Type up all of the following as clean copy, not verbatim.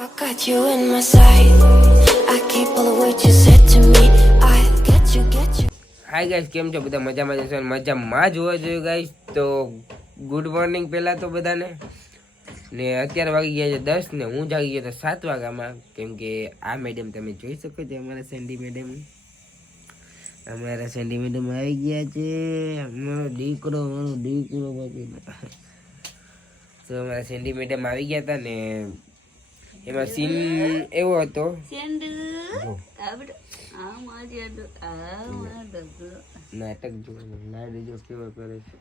I got you in my sight. I keep all the words you said to me. I get you. Hi guys, કેમ છો બધા? મજામાં જશો? મજામાં જ હોવા જોઈએ ગાઈસ. તો ગુડ મોર્નિંગ પહેલાં તો બધાને. ને અત્યારે વાગી ગયા છે 10 ને હું જાગી ગયો તો 7 વાગ્યામાં. કેમ કે આ મેડમ તમે જોઈ શકો છો, અમારા સેન્ડી મેડમ આવી ગયા છે. અમારો દીકરો બાકી તો અમારા સેન્ડી મેડમ આવી ગયા હતા ને એમાં સીન એવો હતો. નાટક જોવાનું ના દેજો કેવો કરે છે.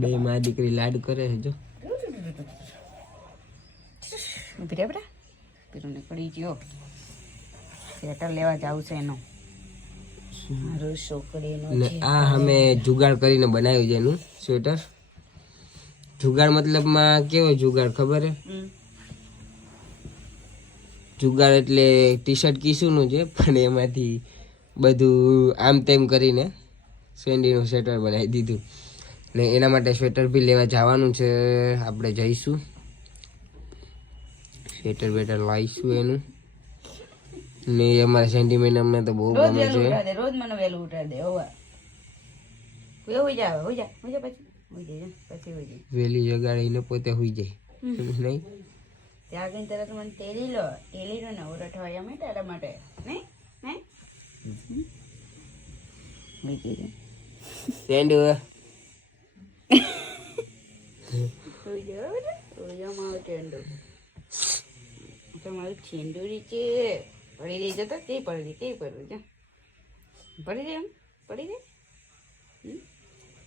બે માં દીકરી લાડ કરે છે જો. પીરુને પડી ગયો સ્વેટર લેવા જાવ છે એનો. મારો છોકરીનો ને આ અમે જુગાડ કરીને બનાવ્યું છે એનું સ્વેટર. જુગાડ મતલબમાં કેવો જુગાડ ખબર હે? જુગાડ એટલે ટી શર્ટ કીસુનું છે પણ એમાંથી બધું આમ તેમ કરીને સેન્ડીનું સ્વેટર બનાવી દીધું. ને એના માટે સ્વેટર બી લેવા જવાનું છે. આપણે જઈશું, સ્વેટર બેટર લાવીશું એનું. ને અમારા સેન્ટીમેન્ટ અમને તો બહુ ગમે છે. રોજ મને વહેલું ઉઠાડી દે. પછી વહેલી જગાડીને પોતે સુઈ જાય નહીં. ત્યાં આગળ તરત મને તેલી લો ને ઉઠવાયા મેં તારા માટે નહીં. સેન્ડુ તમારું છેંડુરી છે. પડી રહી જતો તે પડી છે પડી દે એમ પડી દે.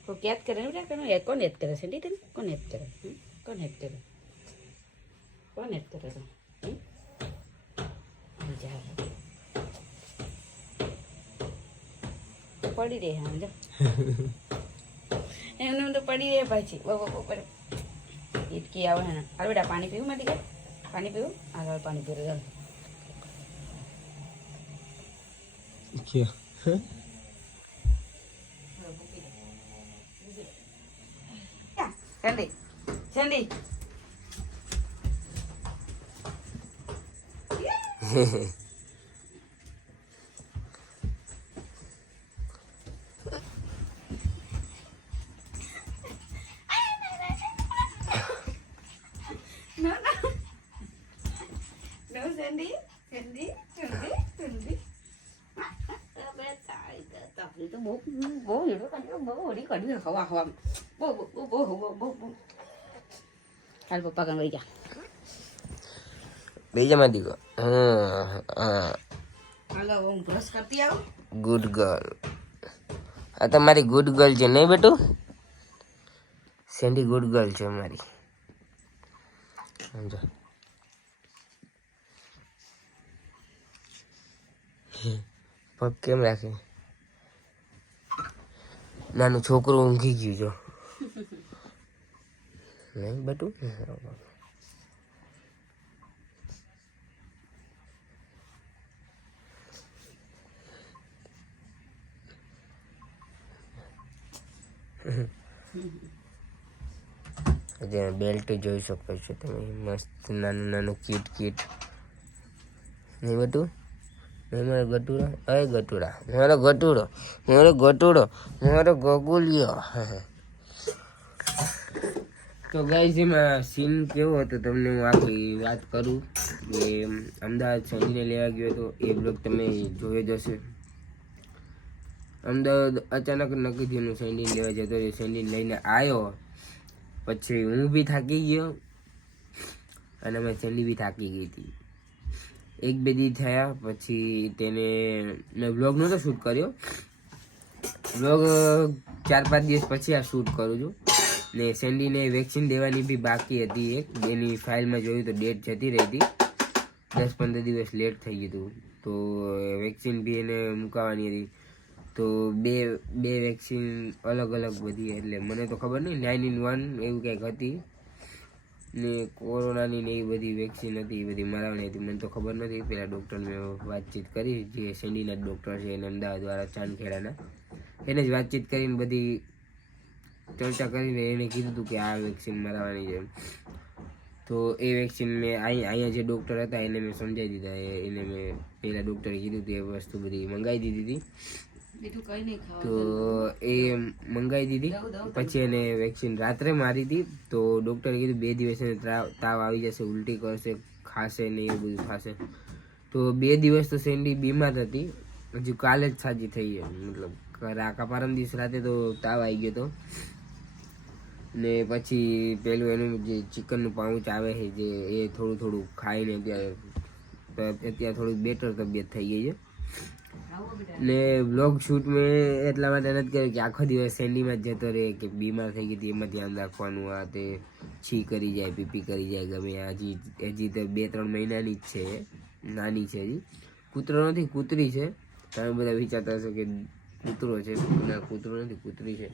કોક યાદ કરે કોણ યાદ કરે છે? તને કોણ યાદ કરે? કોણ યાદ કરે તો પડી રહે. હા જો એમને તો પડી રહે પાછી. ઇટકી આવે ને. હાલ બેટા પાણી પીવું મારી કે પાણી પીવું. હાલ પાણી પીવું ચાલ. Sandy No, Sandy. તો બહુ હીરો બહુ ઓડી કાઢ્યું હવા બહુ. હાલ પપ્પા કણ વહી જા. બીજામાં દીકો. હાલો હું બ્રશ કરતી આવું. Good girl. આ તમારી ગુડ ગર્લ છે નહીં બેટું? સેન્ડી ગુડ ગર્લ છે અમારી. સમજો પગ કેમ રાખે? નાનું છોકરું ઊંઘી ગયું જો નહીં બેટું? બેલ્ટ જોઈ શકો છો તમે. મસ્ત નાનું કીટ નહીં બેટું? નહીં મારો ગટુડો. અરે ગટુડા, મારો ગગુલિયો. તો ગાઈસ એમાં સીન કેવો હતો તમને હું આખી વાત કરું કે અમદાવાદ સેન્ડીને લેવા ગયો હતો. એ બ્લોગ તમે જોયો જ હશે. અમદાવાદ અચાનક નક્કી થયું હું સેન્ડીને લેવા જતો રહ્યો. સેન્ડીને લઈને આવ્યો પછી હું બી થાકી ગયો અને મેં સેન્ડી બી થાકી ગઈ હતી. 1-2 દી થયા પછી તેને મેં વ્લોગ નહોતો શૂટ કર્યો. વ્લોગ 4-5 દિવસ પછી આ શૂટ કરું છું. ને સેન્ડીને વેક્સિન દેવાની બી બાકી હતી. એની ફાઇલમાં જોયું તો ડેટ જતી રહી હતી. 10-15 દિવસ લેટ થઈ ગયું હતું. તો વેક્સિન બી એને મુકાવવાની હતી. તો બે વેક્સિન અલગ અલગ બધી, એટલે મને તો ખબર નહીં, 9 in 1 એવું કંઈક હતી ને કોરોનાની ને એ બધી વેક્સિન હતી, એ બધી મરાવવાની હતી. મને તો ખબર નથી. પેલા ડૉક્ટરને વાતચીત કરી, જે સેન્ડીના ડૉક્ટર છે એને અમદાવાદવાળા ચાંદખેડાના, એને જ વાતચીત કરીને બધી ચર્ચા કરીને એણે કીધું હતું કે આ વેક્સિન મરાવવાની છે. તો એ વેક્સિન મેં અહીંયા જે ડૉક્ટર હતા એને મેં સમજાવી દીધા. એને મેં પહેલાં ડૉક્ટરે કીધું હતું એ વસ્તુ બધી મંગાવી દીધી હતી. બીજું કઈ નહીં ખાવા. તો એ મંગાવી દીધી. પછી એને વેક્સિન રાત્રે મારી હતી. તો ડૉક્ટરે કીધું 2 દિવસ એને તાવ આવી જશે, ઉલટી કરશે, ખાશે ને એવું બધું થશે. તો 2 દિવસ તો સેન્ડી બીમાર હતી. હજુ કાલે જ સાજી થઈ છે, મતલબ પરમ દિવસ રાતે તો તાવ આવી ગયો હતો. ને પછી પેલું એનું જે ચિકનનું પાઉચ આવે છે જે એ થોડું થોડું ખાઈને અત્યારે થોડુંક બેટર તબિયત થઈ ગઈ છે. ને બ્લોગ શૂટ મેં એટલા માટે નથી કર્યું કે આખો દિવસ સેન્ડીમાં જ જતો રહે, કે બીમાર થઈ ગઈ હતી એમાં ધ્યાન રાખવાનું, આ તે છી કરી જાય, પીપી કરી જાય, ગમે. હજી તો 2-3 મહિનાની જ છે, નાની છે હજી. કૂતરો નથી, કૂતરી છે. તમે બધા વિચારતા હશો કે કૂતરો છે, ના કૂતરો નથી, કૂતરી છે.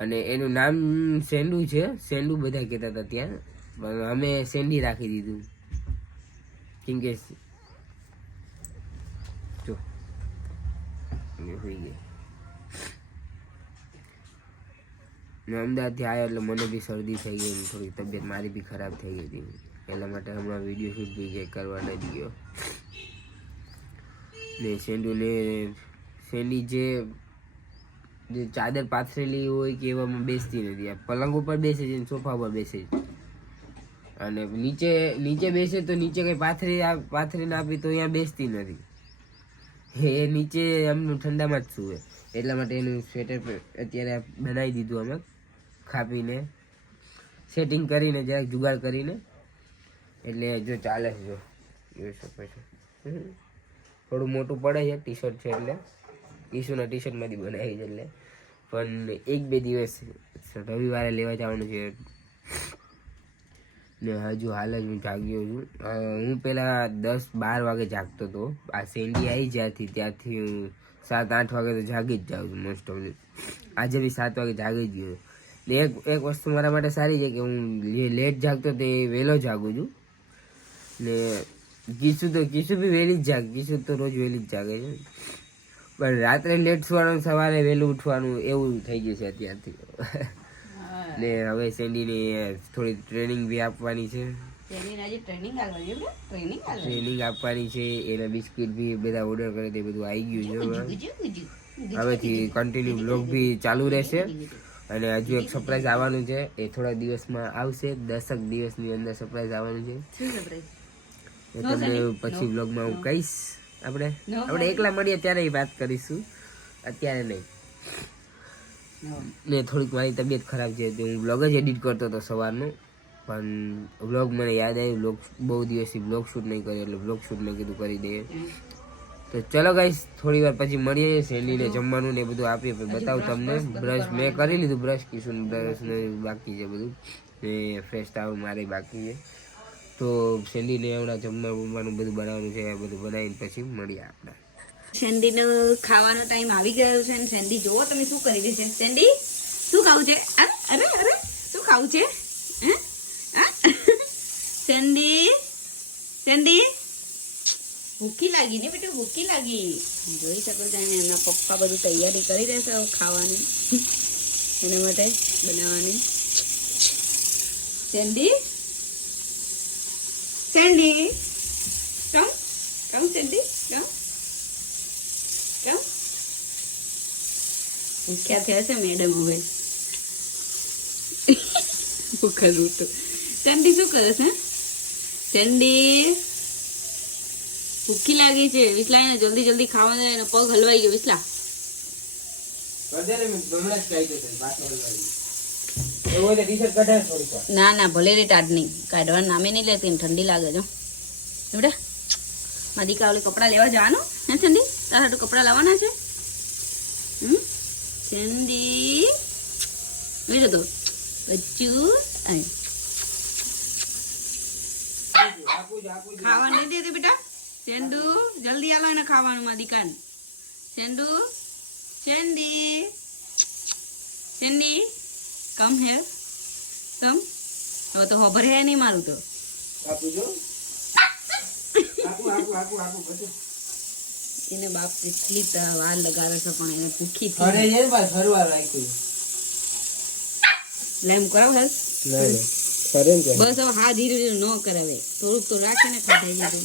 અને એનું નામ સેન્ડુ છે. સેન્ડુ બધા કહેતા હતા ત્યાં, પણ અમે સેન્ડી રાખી દીધું. કેમ કે જો હોઈ ગઈ. મેં અમદાવાદથી આવ્યો એટલે મને બી શરદી થઈ ગઈ, થોડી તબિયત મારી બી ખરાબ થઈ ગઈ હતી. એટલા માટે હમણાં વિડીયો શૂટ બી કંઈ કરવા નથી ગયો. ને સેન્ડી જે ચાદર પાથરેલી હોય કે એવામાં બેસતી નથી. આ પલંગ ઉપર બેસે છે, સોફા ઉપર બેસે છે. અને નીચે બેસે તો નીચે કંઈ પાથરીને આપી તો અહીંયા બેસતી નથી. એ નીચે એમનું ઠંડામાં જ સૂવે. એટલા માટે એનું સ્વેટર અત્યારે બનાવી દીધું અમે, ખાપીને સેટિંગ કરીને, જરાક જુગાડ કરીને. એટલે જો ચાલે છે, જો જોઈ શકો છો. થોડું મોટું પડે છે, ટી શર્ટ છે એટલે ઈશુના ટી શર્ટમાંથી બનાવી છે. એટલે પણ 1-2 દિવસ રવિવારે લેવા જવાનું છે. ને હજુ હાલ જ હું જાગ્યો છું. હું પહેલાં 10-12 વાગે જાગતો હતો. આ સેન્ડી આવી ત્યારથી હું 7-8 વાગે તો જાગી જ જાઉં છું મોસ્ટ ઓફ. આજે બી 7 વાગે જાગી જ ગયો. ને એક વસ્તુ મારા માટે સારી છે કે હું લેટ જાગતો તે વહેલો જાગું છું. ને કીસુ બી વહેલી જ જાગે. કીસુ તો રોજ વહેલી જ જાગે છે. પણ રાત્રે લેટ સુવાનું, સવારે વહેલું ઉઠવાનું એવું થઈ ગયું છે અત્યારથી. ને હવે સેન્ડીને થોડી ટ્રેનિંગ બી આપવાની છે. ટ્રેનિંગ આપવાની છે. એના બિસ્કિટ બી બધા ઓર્ડર કરે તે બધું આવી ગયું છે. હવેથી કન્ટિન્યુ બ્લોગ બી ચાલુ રહેશે. અને હજુ એક સરપ્રાઈઝ આવવાનું છે, એ થોડા દિવસમાં આવશે. 10 દિવસની અંદર સરપ્રાઈઝ આવવાનું છે. એ તમને પછી બ્લોગમાં હું કહીશ. આપણે એકલા મળીએ ત્યારે વાત કરીશું, અત્યારે નહીં. ને થોડીક મારી તબિયત ખરાબ છે તો હું બ્લોગ જ એડિટ કરતો હતો સવારનું. પણ બ્લોગ મને યાદ આવ્યું, બહુ દિવસથી બ્લોગ શૂટ નહીં કર્યો એટલે બ્લોગ શૂટ મેં કીધું કરી દઈએ. તો ચલો ગાઈસ, થોડી વાર પછી મળીએ. સેન્ડીને જમવાનું ને એ બધું આપીએ, બતાવું તમને. બ્રશ મેં કરી લીધું, બ્રશ કિશુન બ્રશ ને બાકી છે બધું. ને ફ્રેશ ટાવર મારે બાકી છે. તો સેન્ડીને હમણાં જમવાનું બધું બનાવવાનું છે, બધું બનાવીને પછી મળીએ આપણે. સેન્ડીનો ખાવાનો ટાઈમ આવી ગયો છે ને સેન્ડી જોવો તમે શું કરી રહી છે. સેન્ડી શું ખાવું છે? અરે શું ખાવું છે? સેન્ડી ભૂખી લાગી ને બેટા, ભૂખી લાગી. જોઈ શકો છો એમના પપ્પા બધું તૈયારી કરી રહેશે ખાવાની, એના માટે બનાવવાની. સેન્ડી કમ સેન્ડી કમ ભૂખ્યા થયા છે મેડમ હવે. ભૂખા રૂટો. સેન્ડી શું કરે છે? સેન્ડી ભૂખી લાગી છે. વિસલા ને જલ્દી ખાવા જાય, પગ હલવાઈ ગયો. વિસલા ના ભલે રે ટાઢ નહીં કાઢવાનું નામે નહીં લેતી, ઠંડી લાગે છે બેટા. મારી દીકરા ઓલી કપડા લેવા જવાનું હે સેન્ડી? તારા તો કપડા લાવવાના છે. સેન્ડી લઈ તો બચ્ચું ખાવા નહીં દેતી બેટા. સેન્ડુ જલ્દી આલો ને ખાવાનું. મારી દીકરાને સેન્ડુ સેન્ડી સેન્ડી કમ હેર કમ હવે તો ખબર હે નહીં મારું તો આપું જો આપું બધું એને બાપ કેટલી વાર લગાવે છે પણ એને ભૂખી અરે થી યાર બસ ફરવા રાખ્યું લેમ કરાવ હેલ્પ નહીં ફરે ને બસ હવે હા ધીરે ધીરે ન કરાવે થોડુંક તો રાખે ને ખાઈ જાય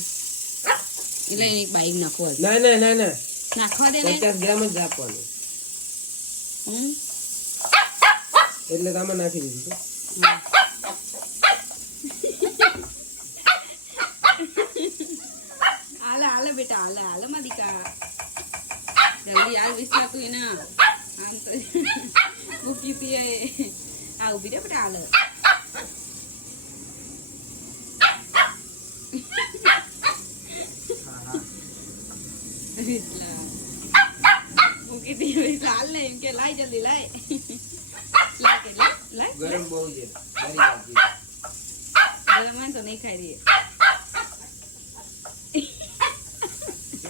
એટલે એને એક બાઈક નાખો ના નાખવા દે ને 50 ગ્રામ જ આપવાનું એટલે તમે નાખી દીધું હાલે બેટા હાલે માં દીકા જલ્દી આ વિસ્તાર તું એને આમ તો મૂકી તી આ ઉભી રે બેટા હાલે મૂકી તી હાલ ને એમ કે લાય જલ્દી લાય લાય ગરમ બહુ છે મારી વાત છે ગરમ તો નહીં ખાઈ રહી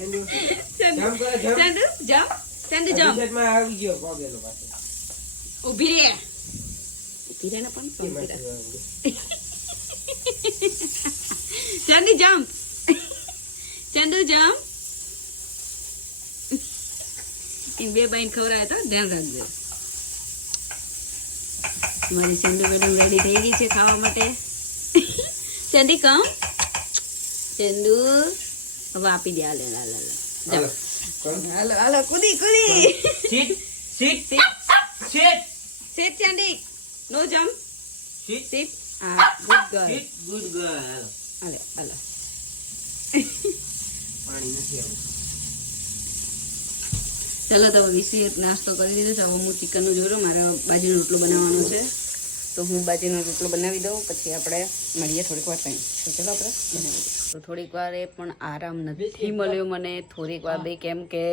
જમ્પ કરો જમ્પ સેન્ડુ જમ્પ માં આવી ગયો પગેલો પાછો ઉભી રે ને પણ સેન્ડુ જમ્પ એ બે બાઈન ખવડાય તો ધ્યાન રાખજો મારી સેન્ડુ મેડમ રેડી થઈ ગઈ છે ખાવા માટે સેન્ડી કમ સેન્ડુ હવે આપી દે હાલે હાલો કુદી સીટ સેટ સેન્ડી નો જમ્પ સીટ સીટ હા ગુડ ગર્લ ગુડ ગર્લ હાલે પાણી નથી આવતું ચાલો તો વિશે નાસ્તો કરી દીધો છે હવે હું ચિકનનું જોયું મારે બાજરીનો રોટલો બનાવવાનો છે તો હું બાજરીનો રોટલો બનાવી દઉં પછી આપણે મળીએ થોડીક વાર ટાઈમ તો ચાલો આપણે બનાવી દઈએ તો થોડીક વાર એ પણ આરામ નથી મળ્યો મને થોડીક વાર બે કેમ કે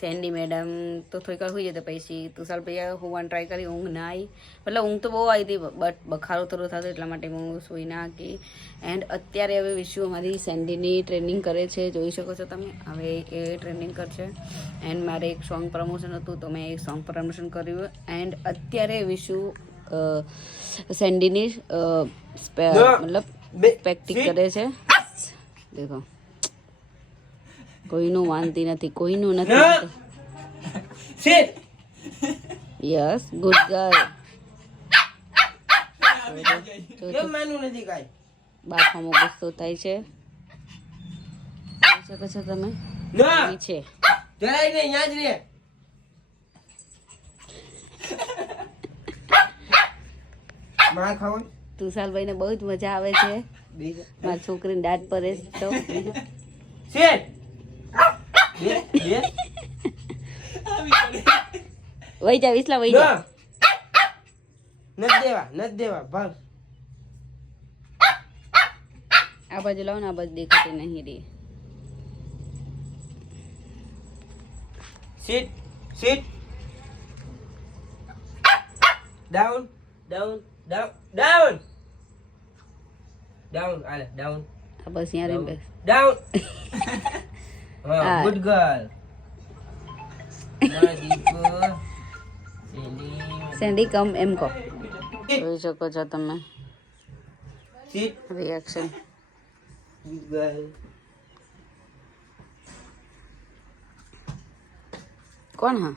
સેન્ડી મેડમ તો થોડીક વાર હોઈ જતો પછી તુષાર ભાઈ હોવાનું ટ્રાય કરી ઊંઘ ના આવી મતલબ ઊંઘ તો બહુ આવી હતી બટ બખારો થોડો થતો એટલા માટે હું સૂઈ ના હતી એન્ડ અત્યારે હવે વિશુ અમારી સેન્ડીની ટ્રેનિંગ કરે છે જોઈ શકો છો તમે હવે એ ટ્રેનિંગ કરશે એન્ડ મારે એક સોંગ પ્રમોશન હતું તો મેં એક સોંગ પ્રમોશન કર્યું એન્ડ અત્યારે વિશુ સેન્ડીની મતલબ પ્રેક્ટિસ કરે છે દેખો કોઈનું માનતી નથી કોઈનું નથી યસ ગુડ ગર્લ કેમ માનું નથી કાઈ બાફામાં ગુસ્સો થાય છે જોઈ શકો છો તમે ના છે જરાય નહીં યાદ રે માં ખાવ તુષારભાઈ ને બહુ જ મજા આવે છે મારી છોકરીને દાંત પડે તો શેઠ વહી જા વિસલા વહી જા નથી દેવા ભાગ આ બાજુ લાવો ને આ બાજુ દેખાતી નહીં રે sit down ale down આ બસ यहाँ રે બસ down good girl સેન્ડી કમ એમ કો જોઈ શકો છો તમે sit રિએક્શન good girl કોણ હા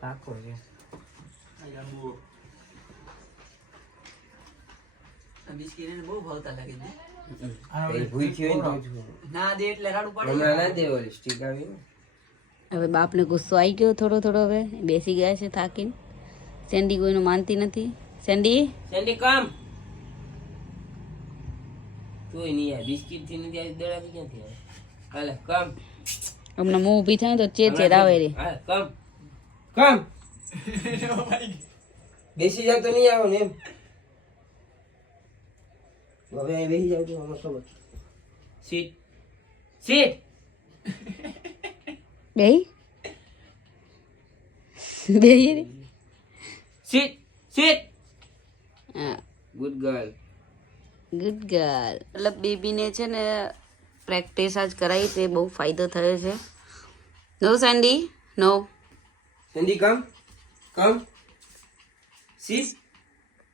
પાકો છે બિસ્કિટ બહુ ભાવતા લાગે છે એ ભૂઈ છે ના દે એટલે રાડું પડે હમણાં ના દે ઓલી સ્ટીક આવી ને હવે બાપને ગુસ્સો આવી ગયો થોડો થોડો હવે બેસી ગયા છે થાકીને સેન્ડી કોઈનું માનતી નથી સેન્ડી કામ તોય નહીં યાર બિસ્કિટ થી નથી આવી દડાતી ક્યાંથી આવે હાલે કામ હમણાં હું ઊભી થાય તો ચેડ આવે રે હાલે કામ બેસી જાવ તો નહીં આવો ને એમ હવે અહીં બેસી જાવ તો આમાં ખબર સીટ બેહી બેહી રે સીટ હા ગુડ ગર્લ મતલબ બેબીને છે ને પ્રેક્ટિસ જ કરાવી તે બહુ ફાયદો થયો છે નો સેન્ડી નો સેન્ડી કમ sit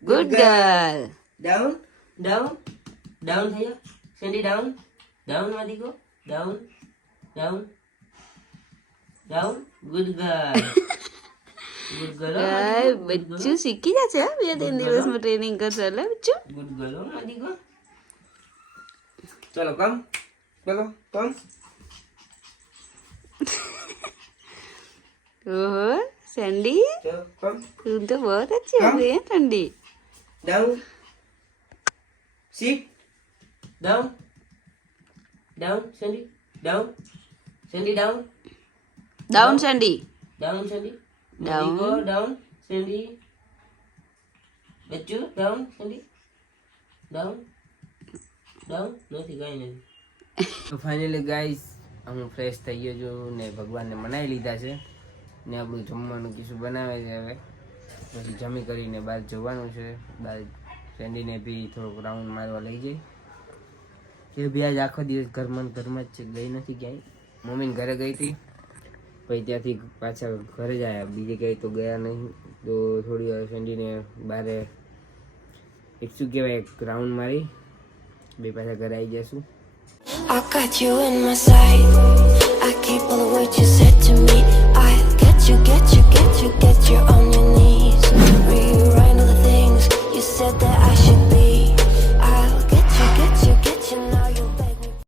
ગુડ ગર્લ down થઈ જા સેન્ડી down માં દીકો down good girl બચ્ચું શીખી જશે હો, 2-3 દિવસમાં ટ્રેનિંગ કરશે એટલે બચ્ચું good girl હો માં દીકો ચલો કમ ओहो सैंडी ચલો કમ तुम तो बहुत अच्छी हो गई है ठंडी down sit down Sandy down down Sandy Sandy Down. go down Sandy બચ્ચું down Sandy down નથી કાંઈ નથી તો ફાઇનલી ગાઈસ હું ફ્રેશ થઈ ગયો છું ને ભગવાનને મનાઈ લીધા છે ને આપણું જમવાનું કીશું બનાવે છે હવે પછી જમી કરીને બહાર જવાનું છે બહાર ફ્રેન્ડીને બી થોડોક રાઉન્ડ મારવા લઈ જઈ એ બી આજ આખો દિવસ ઘરમાં જ છે ગઈ નથી ક્યાંય મમ્મીને ઘરે ગઈ હતી પછી ત્યાંથી પાછા ઘરે જ આવ્યા બીજે ક્યાંય તો ગયા નહીં તો થોડી વાર ફ્રેન્ડીને બહાર એક શું કહેવાય એક રાઉન્ડ મારી બે પાછા ઘરે આવી જશું I got you in my sight. I keep all the words you said to me.